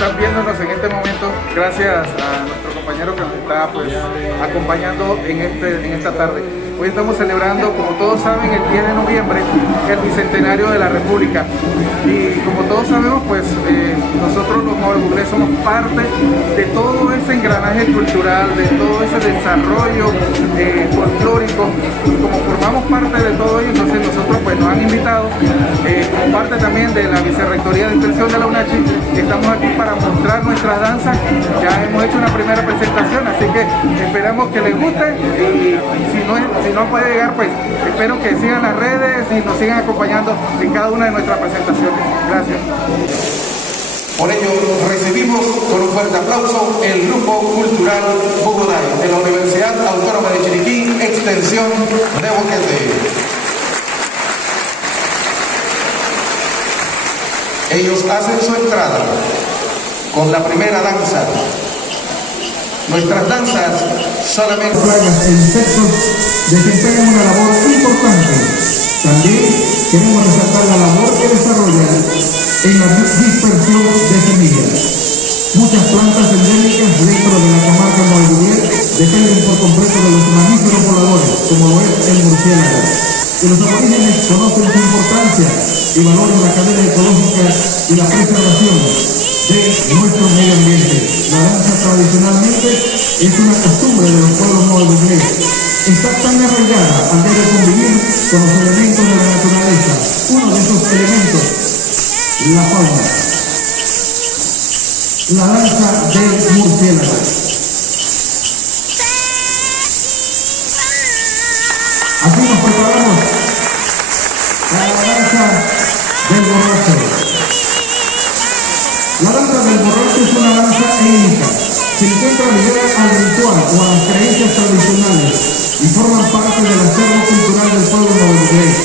están viéndonos en este momento, gracias a nuestro compañero que nos está acompañando en esta tarde. Hoy estamos celebrando, como todos saben, el 10 de noviembre, el Bicentenario de la República. Y como todos sabemos, nosotros los Movebuglés somos parte de todo ese engranaje cultural, de todo ese desarrollo folclórico. Y como formamos parte de todo ello, entonces nosotros nos han invitado, como parte también de la Vicerrectoría de Extensión de la UNACHI, estamos aquí para mostrar nuestras danzas. Ya hemos hecho una primera presentación, así que esperamos que les guste, y si no puede llegar, espero que sigan las redes y nos sigan acompañando en cada una de nuestras presentaciones. Gracias. Por ello, recibimos con un fuerte aplauso el Grupo Cultural Bugoday de la Universidad Autónoma de Chiriquí, Extensión de Boquete. Ellos hacen su entrada con la primera danza. Nuestras danzas solamente... Plagas e insectos desempeñan una labor importante. También queremos resaltar la labor que desarrollan en la dispersión de semillas. Muchas plantas endémicas dentro de la comarca Movebuglés dependen por completo de los mamíferos voladores, como lo es el murciélago. Y los aborígenes conocen su importancia y valoran la cadena ecológica y la preservación de nuestro medio ambiente. La danza tradicionalmente es una costumbre de los pueblos movebuglés. Está tan arraigada al debe convivir con los elementos de la naturaleza. Uno de esos elementos, la fauna. La danza del murciélago. Aquí nos preparamos para la danza del borracho. La danza del borracho es una danza étnica. Se encuentra ligada al ritual o a las creencias tradicionales y forman parte del acervo cultural del pueblo movebuglés.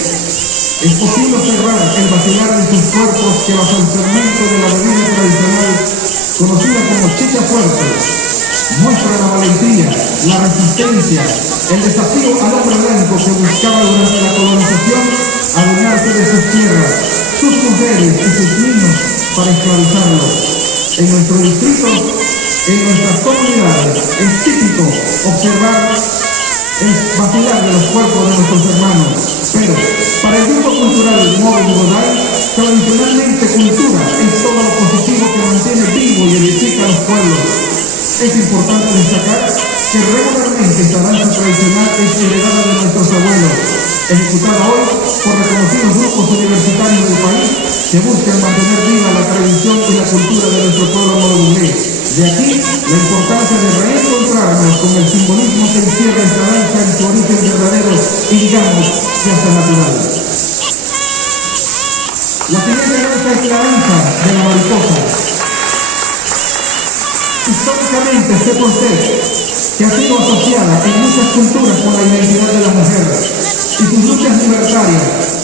Es posible observar el vacilar de sus cuerpos que bajo el fermento de la bebida tradicional conocida como chicha fuerte muestra la valentía, la resistencia, el desafío al hombre blanco que buscaba durante la colonización adueñarse de sus tierras, sus mujeres y sus niños para esclavizarlos. En nuestro distrito, en nuestras comunidades, es típico observar el vacilar de los cuerpos de nuestros hermanos. Pero para el grupo cultural Movebuglés, tradicionalmente cultura es todo lo positivo que mantiene vivo y edifica a los pueblos. Es importante destacar que regularmente esta danza tradicional es heredada de nuestros abuelos, ejecutada hoy por reconocidos grupos universitarios del país que buscan mantener viva la tradición y la cultura de nuestro pueblo movebuglés. De aquí la importancia de reencontrarnos con el simbolismo que encierra esta danza en su origen verdadero y digamos que hasta natural. La siguiente danza es la danza de la mariposa. Históricamente se posee que ha sido asociada en muchas culturas con la identidad de la mujer y sus luchas libertarias,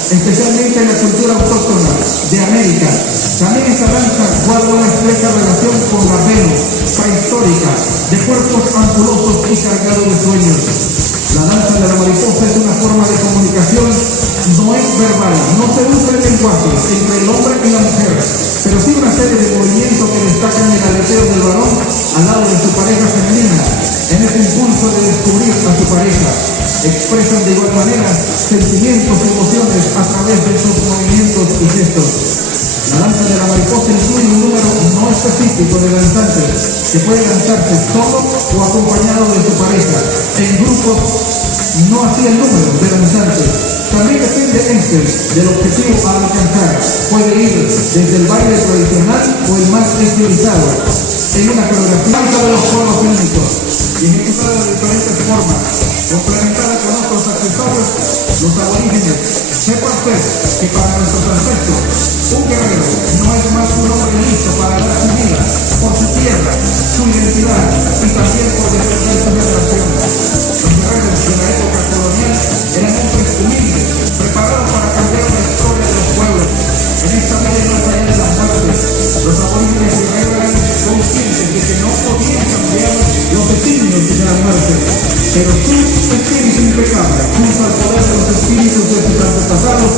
especialmente en la cultura autóctona de América. También esta danza guarda una estrecha relación con la Venus prehistórica, de cuerpos angulosos y cargados de sueños. La danza de la mariposa es una forma de comunicación, no es verbal, no se usa el lenguaje entre el hombre y la mujer, pero sí una serie de movimientos que destacan el aleteo del varón al lado de su pareja femenina, en ese impulso de descubrir a su pareja. Expresan de igual manera sentimientos y emociones a través de sus movimientos y gestos. La danza de la mariposa incluye un número no específico de danzantes que puede danzarse solo o acompañado de su pareja. En grupos no así el número de danzantes. También depende del objetivo a alcanzar. Puede ir desde el baile tradicional o el más estilizado en una coreografía de los juegos fílmicos y ejecutada de diferentes formas, complementada con otros accesorios. Los aborígenes, sepa usted que para nuestros ancestros un guerrero no es más que un hombre listo para dar su vida por su tierra, su identidad y también por defender su generación. Los guerreros de la época colonial eran hombres humildes, preparados para cambiar la historia de los pueblos. En esta vida no allá de las muertes, los aborígenes guerreros eran conscientes de que no podían cambiar los destinos de la muerte, pero su espíritu impecable, junto al poder de los espíritus de sus antepasados,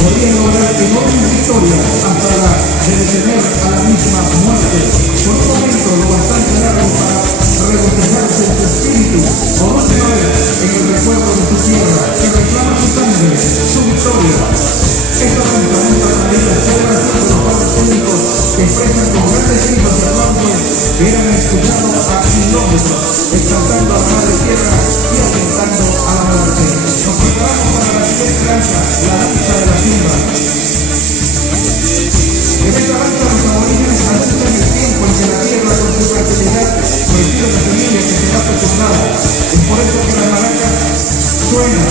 podían lograr enormes victorias hasta la de detener a la misma muerte. por un momento lo bastante largo para regocijarse en su espíritu, por última vez en el recuerdo de su tierra, que reclama su sangre, su victoria. Esta danza muestra también la celebración de los padres públicos que expresan con grandes gritos y aplausos que eran escuchados a kilómetros, exaltando a la madre tierra y alentando a la muerte. Nos preparamos para la siguiente danza, la danza de la simba. En esta danza los aborígenes anuncian el tiempo en que la tierra con su fertilidad recibe la semilla que será fecundada. Es por eso que las maracas suenan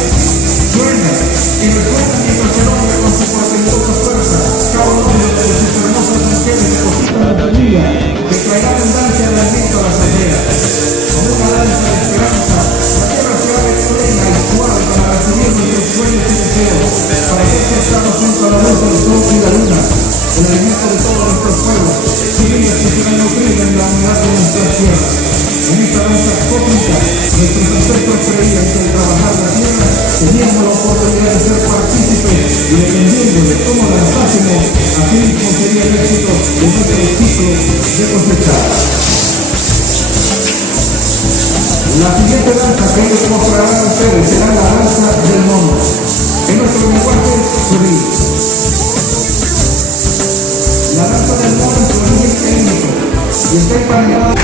y resuenan mientras el hombre con su portentosa fuerza, cada uno de sus hermosas mujeres depositan la semilla que traerá abundancia de alimento a las aldeas. Como una danza de esperanza, la tierra se abre plena y suave para recibir nuestros sueños y deseos, para que estamos junto a la luz del sol y la luna, el alimento de todos nuestros pueblos, semillas que serán nutridas en la unidad de nuestras tierras. En esta danza cósmica, nuestros ancestros creían que al trabajar la tierra teníamos la oportunidad de ser partícipes y dependiendo de cómo danzásemos, así mismo sería el éxito de nuestro ciclo de cosecha. La siguiente danza que ellos mostrarán a ustedes será la danza del mono. En nuestro lenguaje subí. La danza del mono es su origen étnico y está emparentada.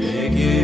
Te quiero.